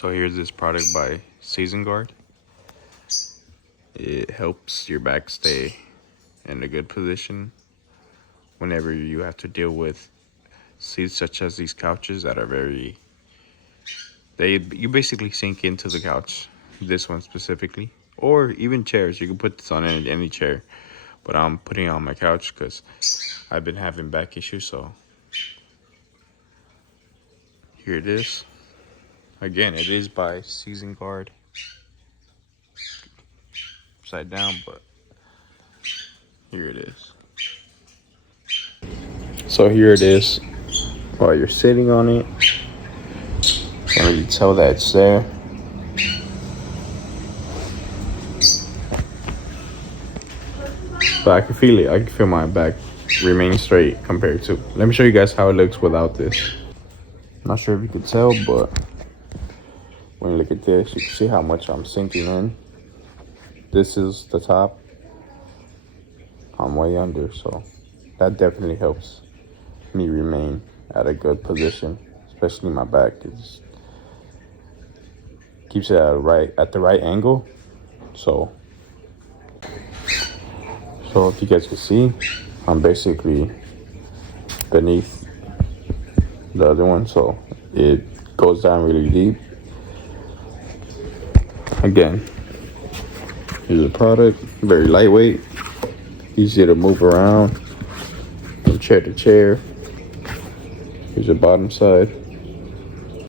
So here's this product by Season Guard. It helps your back stay in a good position whenever you have to deal with seats such as these couches that are you basically sink into the couch. This one specifically, or even chairs. You can put this on any chair, but I'm putting it on my couch because I've been having back issues. So here it is. Again, it is by Season Guard. Upside down, but here it is. So here it is while you're sitting on it. Can't really tell that it's there. But I can feel it. I can feel my back remain straight compared to. Let me show you guys how it looks without this. Not sure if you can tell, but when you look at this, you can see how much I'm sinking in. This is the top. I'm way under, so that definitely helps me remain at a good position, especially my back. It keeps it at the right angle. So if you guys can see, I'm basically beneath the other one, so it goes down really deep. Again, here's the product, very lightweight, easy to move around from chair to chair. Here's the bottom side.